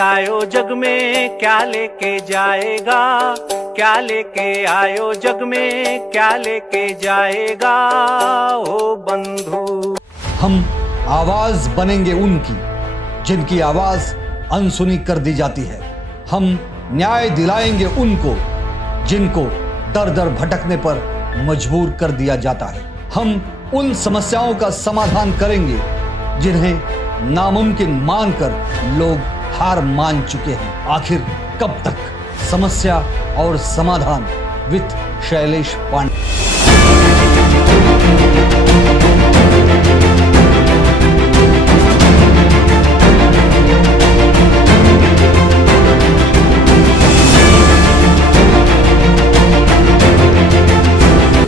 आयो जग में क्या लेके जाएगा, क्या लेके आयो जग में क्या लेके जाएगा ओ बंधु। हम आवाज बनेंगे उनकी जिनकी आवाज अनसुनी कर दी जाती है। हम न्याय दिलाएंगे उनको जिनको दर दर भटकने पर मजबूर कर दिया जाता है। हम उन समस्याओं का समाधान करेंगे जिन्हें नामुमकिन मानकर लोग हार मान चुके हैं। आखिर कब तक? समस्या और समाधान विद शैलेश पांडे।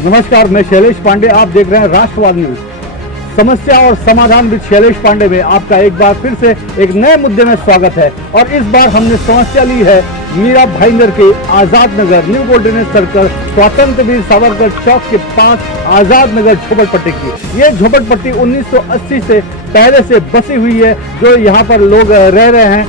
नमस्कार, मैं शैलेश पांडे, आप देख रहे हैं राष्ट्रवाद न्यूज। समस्या और समाधान विद शैलेश पांडे में आपका एक बार फिर से एक नए मुद्दे में स्वागत है। और इस बार हमने समस्या ली है मीरा भाईंदर के Azad Nagar new golden circle स्वतंत्र वीर सावरकर चौक के पास आजाद नगर झोपड़पट्टी की। ये झोपड़पट्टी 1980 से पहले से बसी हुई है, जो यहाँ पर लोग रह रहे हैं।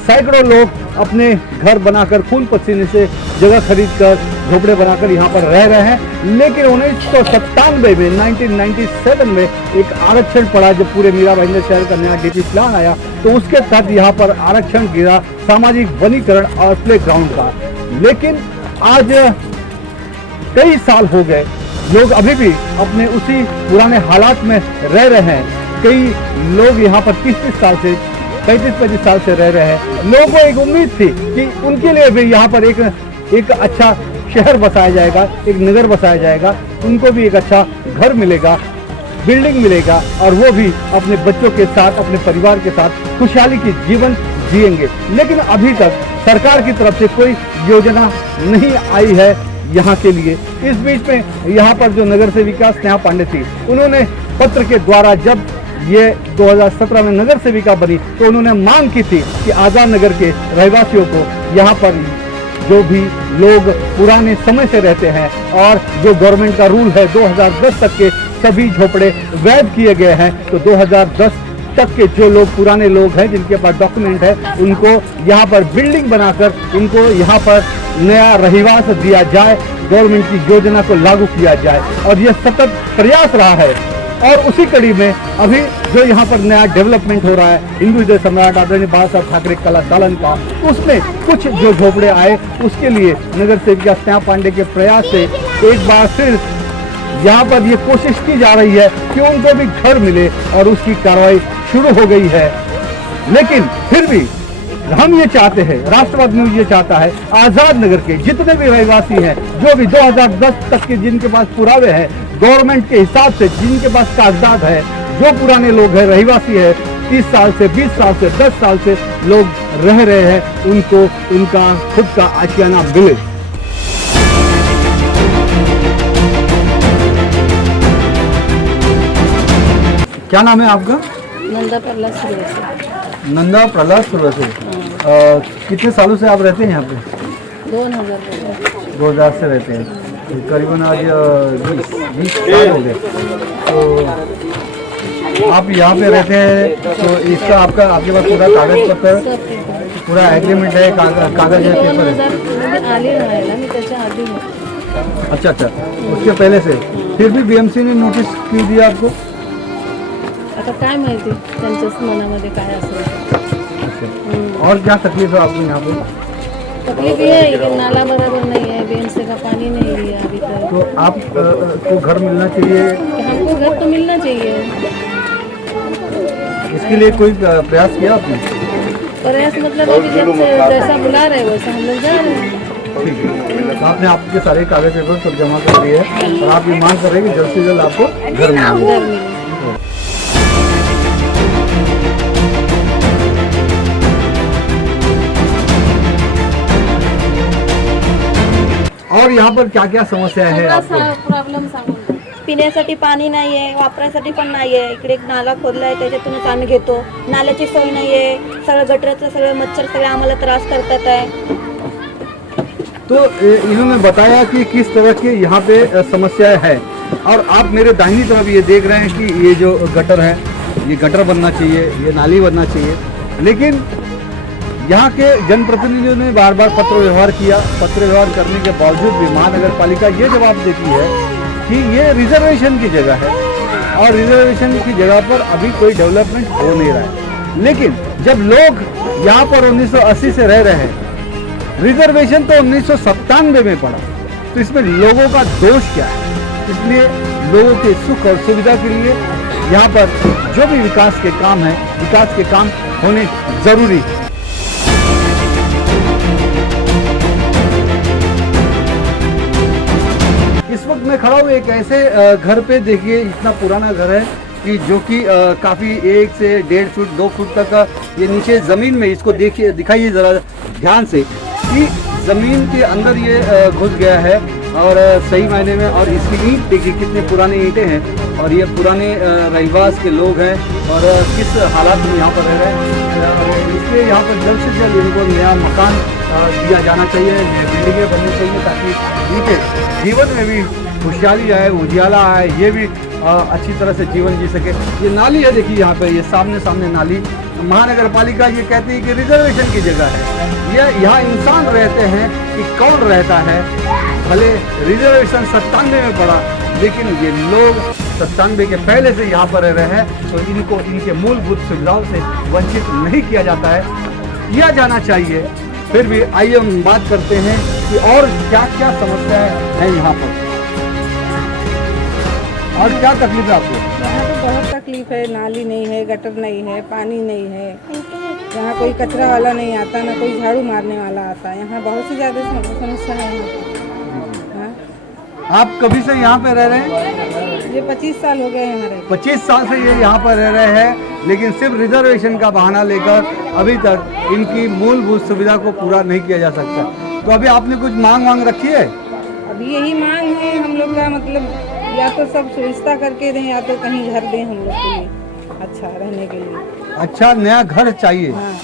सैकड़ों लोग अपने घर बनाकर खून पसीने से जगह खरीद कर झोपड़े बनाकर यहाँ पर रह रहे हैं। लेकिन 1997 में 1997 में एक आरक्षण पड़ा जब पूरे मीरा भाईंदर शहर का नया डीपी प्लान आया, तो उसके तहत यहाँ पर आरक्षण गिरा सामाजिक वनीकरण और प्ले ग्राउंड का। लेकिन आज कई साल हो गए, लोग अभी भी अपने उसी पुराने हालात में रह रहे हैं। कई लोग यहाँ पर 30-30 साल से 35-35 साल से रह रहे हैं। लोगों को एक उम्मीद थी कि उनके लिए भी यहाँ पर एक अच्छा शहर बसाया जाएगा, एक नगर बसाया जाएगा, उनको भी एक अच्छा घर मिलेगा, बिल्डिंग मिलेगा और वो भी अपने बच्चों के साथ, अपने परिवार के साथ खुशहाली की जीवन जिएंगे। लेकिन अभी तक सरकार की तरफ से कोई योजना नहीं आई है यहाँ के लिए। इस बीच में यहाँ पर जो नगर सेविका स्नेहा पांडे थी, उन्होंने पत्र के द्वारा जब ये 2017 में नगर सेविका बनी तो उन्होंने मांग की थी कि आजाद नगर के रहवासियों को यहाँ पर जो भी लोग पुराने समय से रहते हैं और जो गवर्नमेंट का रूल है 2010 तक के सभी झोपड़े वैध किए गए हैं, तो 2010 तक के जो लोग पुराने लोग हैं जिनके पास डॉक्यूमेंट है, उनको यहाँ पर बिल्डिंग बनाकर उनको यहाँ पर नया रहिवास दिया जाए, गवर्नमेंट की योजना को लागू किया जाए। और यह सतत प्रयास रहा है। और उसी कड़ी में अभी जो यहाँ पर नया डेवलपमेंट हो रहा है हिंदू हृदय सम्राट आदरणीय बाला साहब ठाकरे कला दालन का, उसमें कुछ जो झोपड़े आए उसके लिए नगर सेविका स्नेहा पांडे के प्रयास से एक बार फिर यहाँ पर ये कोशिश की जा रही है कि उनको भी घर मिले और उसकी कार्रवाई शुरू हो गई है। लेकिन फिर भी हम ये चाहते हैं, राष्ट्रवाद न्यूज ये चाहता है, आजाद नगर के जितने भी रहवासी हैं, जो भी 2010 तक के जिनके पास पुरावे हैं, गवर्नमेंट के हिसाब से जिनके पास कागजात है, जो पुराने लोग हैं, रहवासी है, 30 साल से 20 साल से 10 साल से लोग रह रहे हैं, उनको उनका खुद का आशियाना मिले। क्या नाम है आपका? नंदा प्रहलाद सुरवसे। नंदा प्रहलाद सुरवसे। कितने सालों से आप रहते हैं यहाँ पे? 2000 से रहते हैं, करीबन आज 20 साल हो गए। तो आप यहाँ पे रहते हैं, तो इसका आपके पास पूरा कागज पत्र, पूरा एग्रीमेंट है, कागज है, पेपर है? अच्छा, उसके पहले से फिर भी बीएमसी ने नोटिस क्यों दिया आपको? आता काय माहिती त्यांच्याच मनामध्ये काय असेल। और क्या तकलीफ है आपको यहाँ पे? तकलीफ ये है कि नाला बराबर नहीं है, बीएमसी का पानी नहीं है अभी तक। तो आपको घर मिलना चाहिए, हमको घर तो मिलना चाहिए। इसके लिए कोई प्रयास किया आपने? प्रयास मतलब अभी जब से जैसा बुला रहे वैसा हम लोग जा रहे हैं। ठीक है, तो आपने आपके सारे कागज पेपर सब जमा कर दिए हैं और आप ये मांग कर रहे हैं कि जल्द से जल्द आपको घर मिले। और यहाँ पर क्या क्या समस्या है आपको? प्रॉब्लेम सांगू, पिण्यासाठी पाणी नाही आहे, वापरायसाठी पण नाही आहे। इकडे एक नाला खोदलाय, त्याच्यातूनच आम्ही घेतो। नाल्याची सोय नाही आहे, सगळं गटराचं सगळं मच्छर सगळे आम्हाला त्रास करतात आहे। तो इन्होंने बताया कि किस तरह की यहाँ पे समस्याएं है। और आप मेरे दाहिनी तरफ ये देख रहे हैं कि ये जो गटर है, ये गटर बनना चाहिए, ये नाली बनना चाहिए। लेकिन यहाँ के जनप्रतिनिधियों ने बार बार पत्र व्यवहार किया। पत्र व्यवहार करने के बावजूद भी महानगर पालिका ये जवाब देती है कि ये रिजर्वेशन की जगह है और रिजर्वेशन की जगह पर अभी कोई डेवलपमेंट हो नहीं रहा है। लेकिन जब लोग यहाँ पर 1980 से रह रहे हैं, रिजर्वेशन तो 1997 में पड़ा, तो इसमें लोगों का दोष क्या है? इसलिए लोगों के सुख और सुविधा के लिए यहाँ पर जो भी विकास के काम है, विकास के काम होने जरूरी है। इस वक्त मैं खड़ा हूँ एक ऐसे घर पे, देखिए इतना पुराना घर है कि जो कि काफ़ी 1 से 1.5 फुट 2 फुट तक ये नीचे ज़मीन में, इसको देखिए, दिखाइए ज़रा ध्यान से कि ज़मीन के अंदर ये घुस गया है और सही मायने में। और इसकी ईंट देखिए कितने पुराने ईंटें हैं और ये पुराने रहीवास के लोग हैं और किस हालात में यहाँ पर रह रहे हैं। और इसलिए यहाँ पर जल्द से जल्द इनको नया मकान दिया जाना चाहिए, बिल्डिंगें बननी चाहिए ताकि इनके जीवन में भी खुशहाली आए, उजियाला आए, ये भी अच्छी तरह से जीवन जी सके। ये नाली है, देखिए यहाँ पे, ये सामने नाली। महानगर पालिका ये कहती है कि रिजर्वेशन की जगह है। ये यहाँ इंसान रहते हैं कि कौन रहता है? भले रिजर्वेशन 97 में पड़ा, लेकिन ये लोग 97 के पहले से यहाँ पर रह रहे हैं, तो इनको इनके मूलभूत सुविधाओं से वंचित नहीं किया जाता है, किया जाना चाहिए। फिर भी आइए हम बात करते हैं कि और क्या क्या समस्याएं हैं यहाँ पर और क्या तकलीफ है आपको? यहाँ तो बहुत तकलीफ है, नाली नहीं है, गटर नहीं है, पानी नहीं है, यहाँ कोई कचरा वाला नहीं आता, ना कोई झाड़ू मारने वाला आता। यहाँ बहुत सी ज़्यादा समस्या है। आप कभी से यहाँ पे रह रहे हैं? ये 25 साल हो गए हैं हमारे। 25 साल से ये यहाँ पर रह रहे हैं, लेकिन सिर्फ रिजर्वेशन का बहाना लेकर अभी तक इनकी मूलभूत सुविधा को पूरा नहीं किया जा सकता। तो अभी आपने कुछ मांग रखी है? अभी यही मांग है हम लोग का, मतलब या तो सब सुविधा करके दें या तो कहीं घर दें हम लोग के लिए, अच्छा रहने के लिए। अच्छा नया घर चाहिए। हाँ।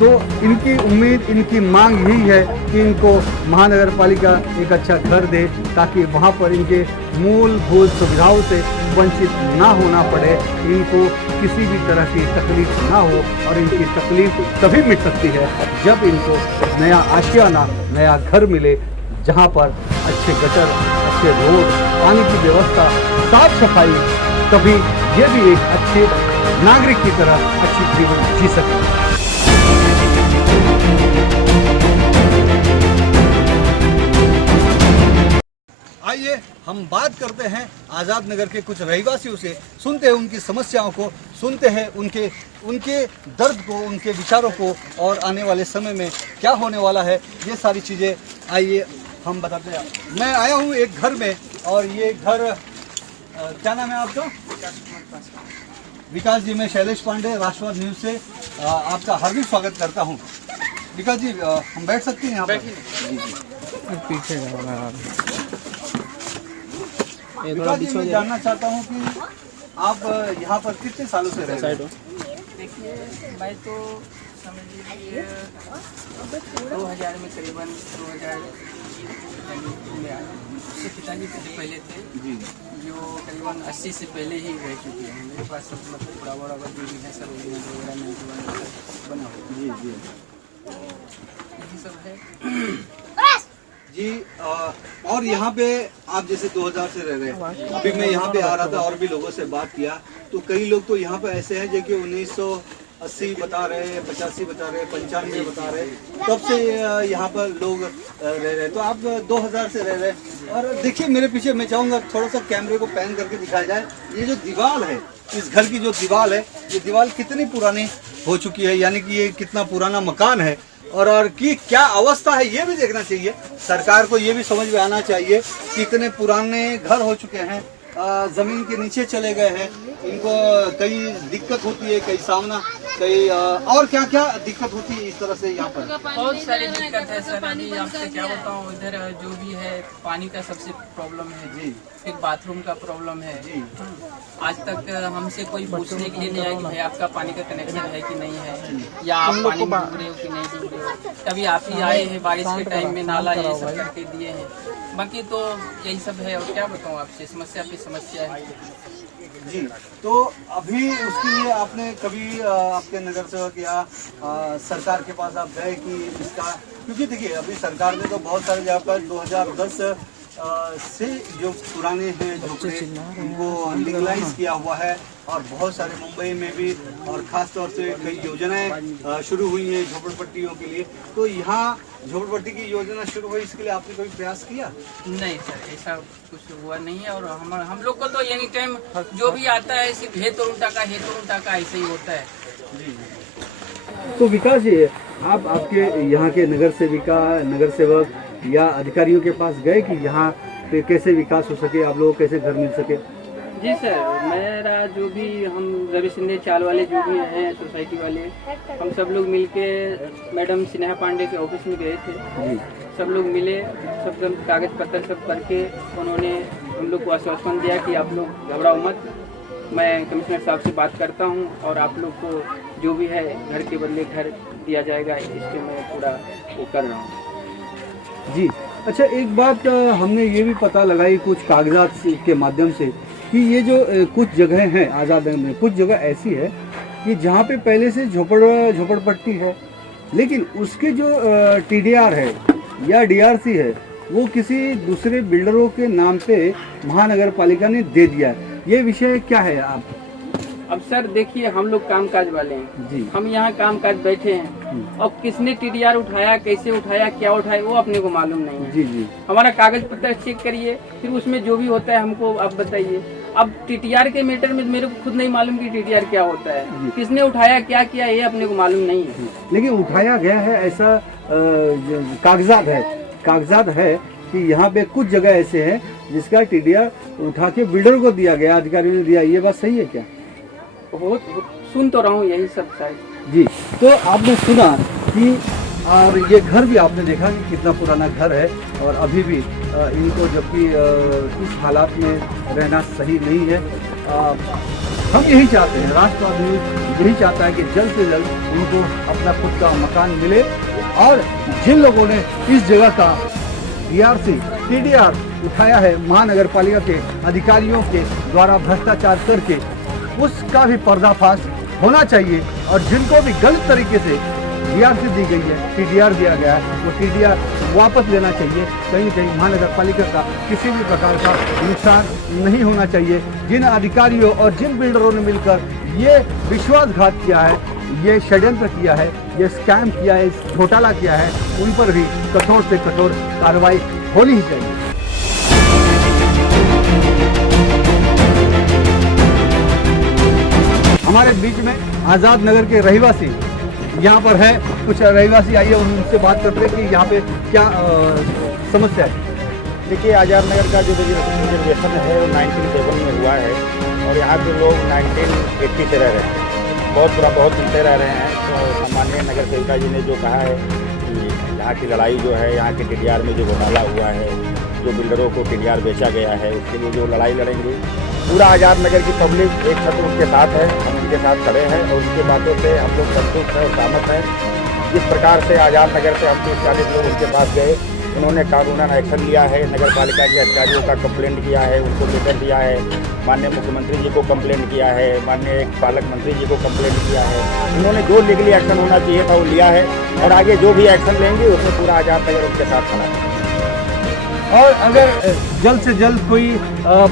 तो इनकी उम्मीद, इनकी मांग यही है कि इनको महानगर पालिका एक अच्छा घर दे ताकि वहाँ पर इनके मूलभूत सुविधाओं से वंचित ना होना पड़े, इनको किसी भी तरह की तकलीफ ना हो। और इनकी तकलीफ तभी मिट सकती है जब इनको नया आशियाना, नया घर मिले, जहाँ पर अच्छे गटर, अच्छे रोड, पानी की व्यवस्था, साफ सफाई, तभी ये भी एक अच्छे नागरिक की तरह अच्छी जीवन जी सके। आइए हम बात करते हैं आज़ाद नगर के कुछ रहवासियों से, सुनते हैं उनकी समस्याओं को, सुनते हैं उनके दर्द को, उनके विचारों को और आने वाले समय में क्या होने वाला है, ये सारी चीज़ें आइए हम बताते हैं। मैं आया हूँ एक घर में और ये घर क्या नाम है आपका? विकास जी, मैं शैलेश पांडे, राष्ट्रवाद न्यूज़ से आपका हार्दिक स्वागत करता हूँ। विकास जी, हम बैठ सकते हैं यहाँ पर? पीछे विकास जी, मैं जानना चाहता हूँ कि आप यहाँ पर कितने सालों से रह रहे हैं? देखिए, मैं तो समझ लीजिए 2000 में करीबन 2000 में आया। उससे पिताजी से पहले थे जी, जो करीबन 80 से पहले ही रह चुके हैं। मेरे पास सब मतलब बड़ा बड़ा जो भी है सब वगैरह बना हुआ जी जी, यही सब है जी। और यहाँ पे आप जैसे 2000 से रह रहे हैं, अभी मैं यहाँ पे आ रहा था और भी लोगों से बात किया तो कई लोग तो यहाँ पे ऐसे हैं जो कि 1980 बता रहे हैं, 85 बता रहे हैं, 95 बता रहे हैं, तब से यहाँ पर लोग रह रहे हैं। तो आप 2000 से रह रहे हैं। और देखिए मेरे पीछे, मैं चाहूँगा थोड़ा सा कैमरे को पैन करके दिखाया जाए, ये जो दीवार है, इस घर की जो दीवार है, ये दीवार कितनी पुरानी हो चुकी है, यानी कि ये कितना पुराना मकान है और की क्या अवस्था है ये भी देखना चाहिए। सरकार को ये भी समझ में आना चाहिए कि इतने पुराने घर हो चुके हैं, जमीन के नीचे चले गए हैं, इनको कई दिक्कत होती है, कई सामना, कई और क्या क्या दिक्कत होती है इस तरह से यहाँ पर? बहुत सारी दिक्कत है सर। अभी आपसे क्या बताऊँ, इधर जो भी है पानी का सबसे प्रॉब्लम है जी, फिर बाथरूम का प्रॉब्लम है जी। आज तक हमसे कोई पूछने के लिए नहीं आया कि भाई आपका पानी का कनेक्शन है कि नहीं है, या आप पानी में डूब रहे हो कि नहीं डूब रहे हो। तभी आप ही आए हैं बारिश के टाइम में, नाला ये सब करके दिए हैं। बाकी तो यही सब है और क्या बताऊँ आपसे, समस्या पे समस्या है। जी, तो अभी उसके लिए आपने कभी आपके नगर सेवक या सरकार के पास आप गए कि इसका, क्योंकि देखिए अभी सरकार ने तो बहुत सारे जगह पर 2010 से जो पुराने हैं झोपड़े उनको लीगलाइज किया हुआ है, और बहुत सारे मुंबई में भी और ख़ास तौर से कई योजनाएं शुरू हुई हैं झोपड़पट्टियों के लिए। तो यहाँ झोपड़पट्टी की योजना शुरू हुई, इसके लिए आपने कोई प्रयास किया? नहीं सर, ऐसा कुछ हुआ नहीं है। और हम लोग को तो एनी टाइम जो भी आता है सिर्फ हे तो उल्टा का ऐसे ही होता है। तो विकास जी, आप आपके यहाँ के नगर सेवक या अधिकारियों के पास गए कि यहाँ पे कैसे विकास हो सके, आप लोगों को कैसे घर मिल सके? जी सर, मेरा जो भी हम रवि सिंधे चाल वाले जो भी हैं सोसाइटी वाले, हम सब लोग मिलके मैडम स्नेहा पांडे के ऑफिस में गए थे। सब लोग मिले, सब कागज पत्र सब करके उन्होंने हम लोग को आश्वासन दिया कि आप लोग घबराओ मत, मैं कमिश्नर साहब से बात करता हूं और आप लोग को जो भी है घर के बदले घर दिया जाएगा, इसके मैं पूरा वो कर रहा हूँ। जी अच्छा, एक बात हमने ये भी पता लगाई कुछ कागजात के माध्यम से कि ये जो कुछ जगह हैं आज़ाद नगर में, कुछ जगह ऐसी है कि जहाँ पे पहले से झोपड़पट्टी है, लेकिन उसके जो TDR है या DRC है वो किसी दूसरे बिल्डरों के नाम पे महानगर पालिका ने दे दिया है। ये विषय क्या है आप? अब सर देखिए, हम लोग कामकाज वाले हैं जी, हम यहाँ कामकाज बैठे हैं। अब किसने TDR उठाया, कैसे उठाया, क्या उठाया, वो अपने को मालूम नहीं है। जी जी, हमारा कागज पत्र चेक करिए, फिर उसमें जो भी होता है हमको आप बताइए। अब TDR के मैटर में मेरे को खुद नहीं मालूम कि TDR क्या होता है, किसने उठाया, क्या किया, ये अपने को मालूम नहीं है। लेकिन उठाया गया है ऐसा कागजात है कि यहाँ पे कुछ जगह ऐसे हैं जिसका TDR उठा के बिल्डर को दिया गया, अधिकारियों ने दिया। ये बात सही है क्या? बहुत सुन तो रहा हूँ यही सब शायद। जी, तो आपने सुना कि और ये घर भी आपने देखा कि कितना पुराना घर है, और अभी भी इनको जबकि इस हालात में रहना सही नहीं है। हम यही चाहते हैं, राष्ट्रवाद न्यूज़ यही चाहता है कि जल्द से जल्द इनको अपना खुद का मकान मिले, और जिन लोगों ने इस जगह का DRC TDR उठाया है महानगर पालिका के अधिकारियों के द्वारा भ्रष्टाचार करके, उसका भी पर्दाफाश होना चाहिए। और जिनको भी गलत तरीके से DRC दी गई है, TDR दिया गया है, वो TDR वापस लेना चाहिए। कहीं न कहीं महानगर पालिका का किसी भी प्रकार का नुकसान नहीं होना चाहिए। जिन अधिकारियों और जिन बिल्डरों ने मिलकर ये विश्वासघात किया है, ये षड्यंत्र किया है, ये स्कैम किया है, घोटाला किया है, उन पर भी कठोर से कठोर कार्रवाई होनी ही चाहिए। हमारे बीच में आज़ाद नगर के रहवासी यहाँ पर है, कुछ रहवासी आइए उनसे बात करते हैं कि यहाँ पे क्या समस्या है। देखिए, आज़ाद नगर का जो रिजर्वेशन है वो 1907 में हुआ है, और यहाँ के लोग 1980 से रह रहे हैं, बहुत मिलते रह रहे हैं। तो सामान्य नगर सेविका जी ने जो कहा है कि यहाँ की लड़ाई जो है, यहाँ के TDR में जो घोटाला हुआ है, जो बिल्डरों को TDR बेचा गया है, उसके लिए जो लड़ाई लड़ेंगे। पूरा आज़ाद नगर की पब्लिक एक छत्र उनके साथ है, हम उनके साथ खड़े हैं, और उनकी बातों से हम लोग संतुष्ट हैं और सहमत हैं। जिस प्रकार से आज़ाद नगर से हम 30-40 लोग उनके पास गए, उन्होंने कानूनन एक्शन लिया है, नगर पालिका के अधिकारियों का कंप्लेंट किया है, उनको लेटर दिया है, माननीय मुख्यमंत्री जी को कंप्लेंट किया है, माननीय पालक मंत्री जी को कंप्लेंट किया है। उन्होंने जो लीगली एक्शन होना चाहिए था वो लिया है, और आगे जो भी एक्शन लेंगे उसमें पूरा आज़ाद नगर उनके साथ खड़ा है। और अगर जल्द से जल्द कोई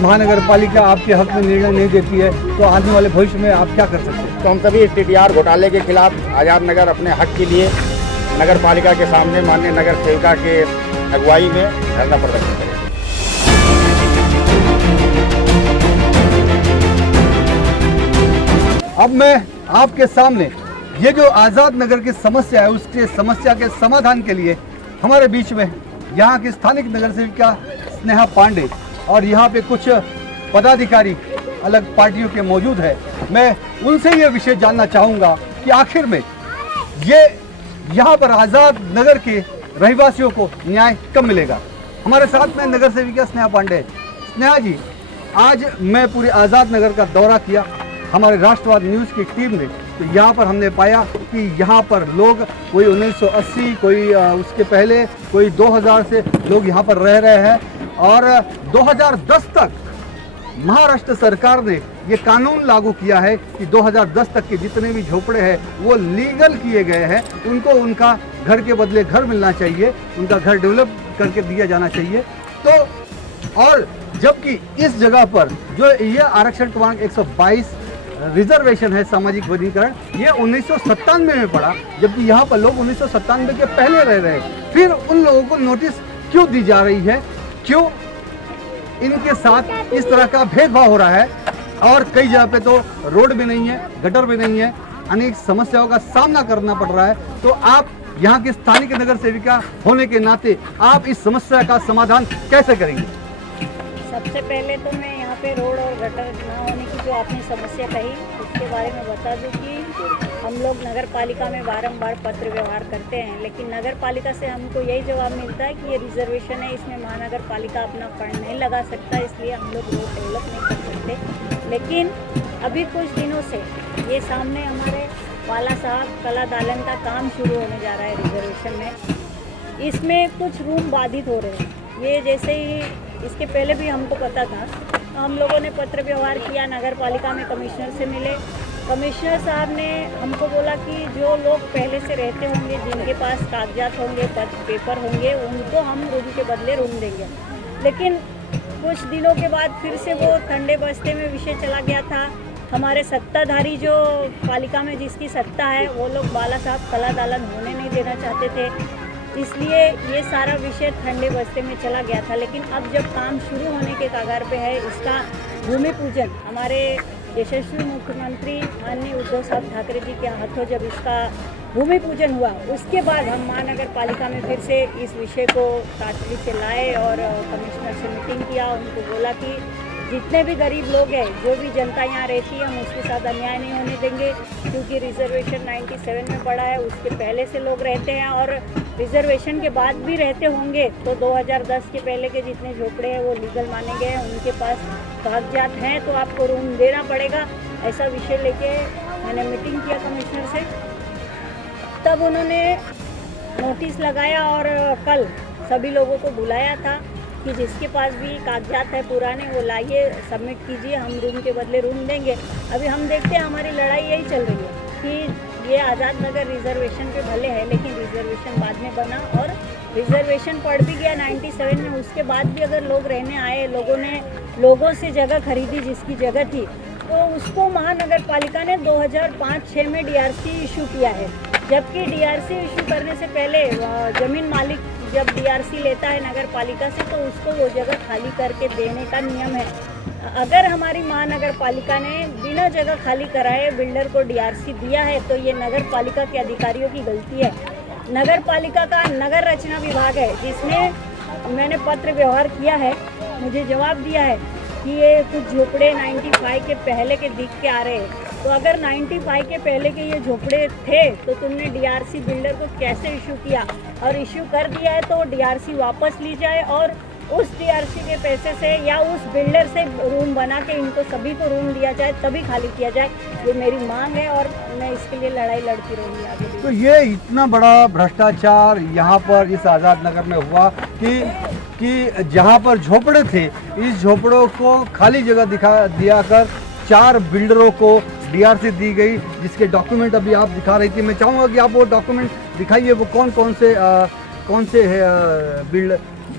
महानगर पालिका आपके हक में निर्णय नहीं देती है, तो आने वाले भविष्य में आप क्या कर सकते हैं? तो हम सभी TDR घोटाले के खिलाफ आज़ाद नगर अपने हक के लिए नगर पालिका के सामने माननीय नगर सेविका के अगुवाई में धरना प्रदर्शन करेंगे। अब मैं आपके सामने ये जो आज़ाद नगर की समस्या है, उसके समस्या के समाधान के लिए हमारे बीच में यहाँ की स्थानिक नगर सेविका स्नेहा पांडे और यहाँ पे कुछ पदाधिकारी अलग पार्टियों के मौजूद है। मैं उनसे ये विषय जानना चाहूँगा कि आखिर में ये यहाँ पर आज़ाद नगर के रहवासियों को न्याय कब मिलेगा। हमारे साथ में नगर सेविका स्नेहा पांडे। स्नेहा जी, आज मैं पूरे आज़ाद नगर का दौरा किया हमारे राष्ट्रवाद न्यूज़ की टीम ने, तो यहाँ पर हमने पाया कि यहाँ पर लोग कोई 1980, कोई उसके पहले, कोई 2000 से लोग यहाँ पर रह रहे हैं, और 2010 तक महाराष्ट्र सरकार ने ये कानून लागू किया है कि 2010 तक के जितने भी झोपड़े हैं वो लीगल किए गए हैं, उनको उनका घर के बदले घर मिलना चाहिए, उनका घर डेवलप करके दिया जाना चाहिए। तो और जबकि इस जगह पर जो ये आरक्षण क्रमांक 122 रिजर्वेशन है सामाजिक वर्गीकरण, ये 1997 में पड़ा, जबकि यहाँ पर लोग 1997 के पहले रह रहे हैं। फिर उन लोगों को नोटिस क्यों दी जा रही है, क्यों इनके साथ इस तरह का भेदभाव हो रहा है? और कई जगह पे तो रोड भी नहीं है, गटर भी नहीं है, अनेक समस्याओं का सामना करना पड़ रहा है। तो आप यहाँ के स्थानीय नगर सेविका होने के नाते आप इस समस्या का समाधान कैसे करेंगे? सबसे पहले तो मैं यहाँ पे रोड और गटर ना होने की जो आपने समस्या कही उसके बारे में बता दूं कि हम लोग नगर पालिका में बारंबार पत्र व्यवहार करते हैं, लेकिन नगर पालिका से हमको यही जवाब मिलता है कि ये रिजर्वेशन है, इसमें महानगर पालिका अपना फंड नहीं लगा सकता, इसलिए हम लोग रोड डेवलप नहीं कर सकते। लेकिन अभी कुछ दिनों से ये सामने हमारे वाला साहब कला दालन का काम शुरू होने जा रहा है रिजर्वेशन में, इसमें कुछ रूम बाधित हो रहे हैं। ये जैसे ही इसके पहले भी हमको पता था, हम लोगों ने पत्र व्यवहार किया, नगर पालिका में कमिश्नर से मिले। कमिश्नर साहब ने हमको बोला कि जो लोग पहले से रहते होंगे, जिनके पास कागजात होंगे, पेपर होंगे, उनको हम रूम के बदले रूम देंगे। लेकिन कुछ दिनों के बाद फिर से वो ठंडे बस्ते में विषय चला गया था। हमारे सत्ताधारी जो पालिका में जिसकी सत्ता है, वो लोग बाला साहब कला दालन होने नहीं देना चाहते थे, इसलिए ये सारा विषय ठंडे बस्ते में चला गया था। लेकिन अब जब काम शुरू होने के कगार पे है, इसका भूमि पूजन हमारे यशस्वी मुख्यमंत्री माननीय उद्धव साहब ठाकरे जी के हाथों जब इसका भूमि पूजन हुआ, उसके बाद हम महानगर पालिका में फिर से इस विषय को तातली से लाए और कमिश्नर से मीटिंग किया। उनको बोला कि जितने भी गरीब लोग हैं, जो भी जनता यहाँ रहती है, हम उसके साथ अन्याय नहीं होने देंगे, क्योंकि रिजर्वेशन 97 में पड़ा है, उसके पहले से लोग रहते हैं और रिजर्वेशन के बाद भी रहते होंगे। तो 2010 के पहले के जितने झोपड़े हैं वो लीगल माने गए हैं, उनके पास कागजात हैं, तो आपको रूम देना पड़ेगा। ऐसा विषय लेके मैंने मीटिंग किया कमिश्नर से, तब उन्होंने नोटिस लगाया और कल सभी लोगों को बुलाया था कि जिसके पास भी कागजात है पुराने वो लाइए, सबमिट कीजिए, हम रूम के बदले रूम देंगे। अभी हम देखते हैं हमारी लड़ाई यही चल रही है कि ये आज़ाद नगर रिजर्वेशन पे भले है, लेकिन रिजर्वेशन बाद में बना और रिजर्वेशन पड़ भी गया 97 में। उसके बाद भी अगर लोग रहने आए, लोगों ने लोगों से जगह खरीदी जिसकी जगह थी, तो उसको महानगर पालिका ने 2005-06 में DRC इशू किया है। जबकि DRC इशू करने से पहले ज़मीन मालिक जब DRC लेता है नगर पालिका से, तो उसको वो जगह खाली करके देने का नियम है। अगर हमारी महानगर पालिका ने बिना जगह खाली कराए बिल्डर को DRC दिया है, तो ये नगर पालिका के अधिकारियों की गलती है। नगर पालिका का नगर रचना विभाग है, जिसने मैंने पत्र व्यवहार किया है, मुझे जवाब दिया है कि ये कुछ झोपड़े 95 के पहले के दिख के आ रहे हैं। तो अगर 95 के पहले के ये झोपड़े थे, तो तुमने DRC बिल्डर को कैसे इशू किया? और इशू कर दिया है तो DRC वापस ली जाए और उस DRC के पैसे से या उस बिल्डर से रूम बना के इनको सभी को रूम दिया जाए, तभी खाली किया जाए। ये मेरी मांग है और मैं इसके लिए लड़ाई लड़ती रहूँगी आगे भी। तो ये इतना बड़ा भ्रष्टाचार यहाँ पर इस आज़ाद नगर में हुआ कि जहाँ पर झोपड़े थे, इस झोपड़ों को खाली जगह दिया कर 4 बिल्डरों को DRC दी गई, जिसके डॉक्यूमेंट अभी आप दिखा रही थी। मैं चाहूँगा कि आप वो डॉक्यूमेंट दिखाइए, वो कौन से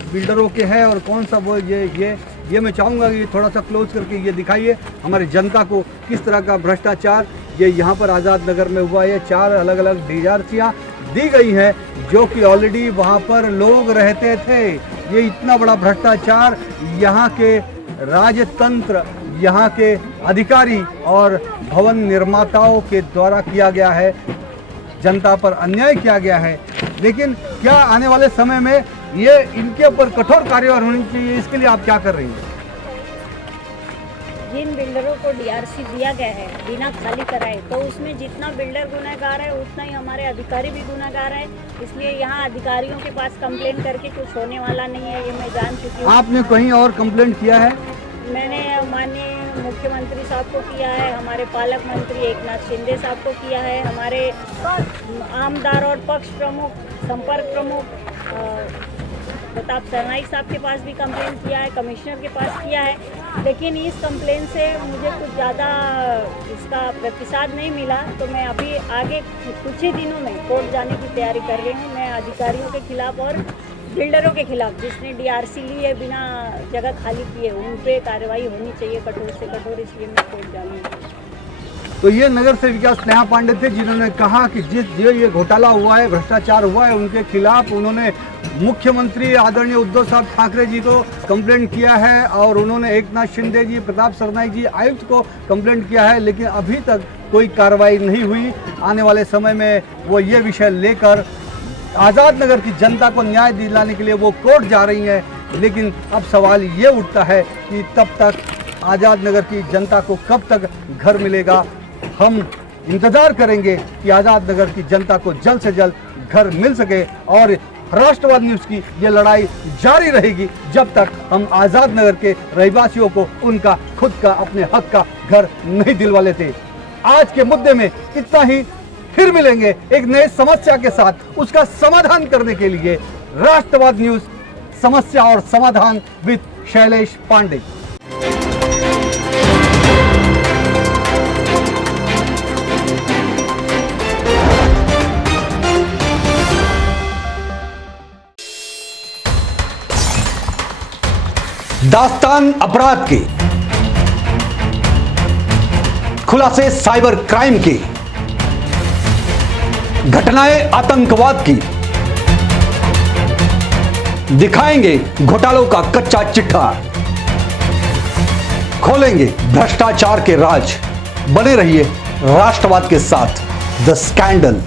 बिल्डरों के हैं और कौन सा वो ये मैं चाहूँगा कि थोड़ा सा क्लोज करके ये दिखाइए हमारी जनता को किस तरह का भ्रष्टाचार ये यहाँ पर आज़ाद नगर में हुआ है। 4 अलग अलग DRCयाँ दी गई हैं जो कि ऑलरेडी वहाँ पर लोग रहते थे। ये इतना बड़ा भ्रष्टाचार यहाँ के राजतंत्र, यहाँ के अधिकारी और भवन निर्माताओं के द्वारा किया गया है, जनता पर अन्याय किया गया है। लेकिन क्या आने वाले समय में ये इनके ऊपर कठोर कार्यवाही होनी चाहिए, इसके लिए आप क्या कर रही हैं? जिन बिल्डरों को DRC दिया गया है बिना खाली कराए, तो उसमें जितना बिल्डर गुनहगार है उतना ही हमारे अधिकारी भी गुनहगार है। इसलिए यहाँ अधिकारियों के पास कंप्लेंट करके कुछ होने वाला नहीं है, ये मैं जान चुकी हूँ। आपने कहीं और कंप्लेंट किया है? मैंने माननीय मुख्यमंत्री साहब को किया है, हमारे पालक मंत्री एकनाथ शिंदे साहब को किया है, हमारे आमदार और पक्ष प्रमुख, संपर्क प्रमुख प्रताप सरनाईक साहब के पास भी कंप्लेन किया है, कमिश्नर के पास किया है, लेकिन इस कंप्लेन से मुझे कुछ ज़्यादा इसका प्रतिसाद नहीं मिला। तो मैं अभी आगे कुछ ही दिनों में कोर्ट जाने की तैयारी कर रही हूँ। मैं अधिकारियों के खिलाफ और बिल्डरों के खिलाफ जिसने DRC ली है बिना जगह खाली किए, उन पे कार्रवाई होनी चाहिए कठोर से कठोर, इसलिए मैं कोर्ट जा रही हूँ। तो ये नगर सेविका स्नेहा पांडे थे जिन्होंने कहा कि जो ये घोटाला हुआ है, भ्रष्टाचार हुआ है, उनके खिलाफ उन्होंने मुख्यमंत्री आदरणीय उद्धव साहब ठाकरे जी को कंप्लेंट किया है और उन्होंने एकनाथ शिंदे जी, प्रताप सरनाईक जी आयुक्त को कंप्लेंट किया है, लेकिन अभी तक कोई कार्रवाई नहीं हुई। आने वाले समय में वो ये विषय लेकर आज़ाद नगर की जनता को न्याय दिलाने के लिए वो कोर्ट जा रही हैं। लेकिन अब सवाल ये उठता है कि तब तक आज़ाद नगर की जनता को कब तक घर मिलेगा। हम इंतज़ार करेंगे कि आज़ाद नगर की जनता को जल्द से जल्द घर मिल सके और राष्ट्रवाद न्यूज़ की ये लड़ाई जारी रहेगी जब तक हम आज़ाद नगर के रहवासियों को उनका खुद का अपने हक का घर नहीं दिलवा लेते। आज के मुद्दे में इतना ही, फिर मिलेंगे एक नए समस्या के साथ, उसका समाधान करने के लिए। राष्ट्रवाद न्यूज़, समस्या और समाधान विद शैलेश पांडे। दास्तान अपराध के, खुलासे साइबर क्राइम की, घटनाएं आतंकवाद की, दिखाएंगे घोटालों का कच्चा चिट्ठा, खोलेंगे भ्रष्टाचार के राज। बने रहिए राष्ट्रवाद के साथ। The scandal.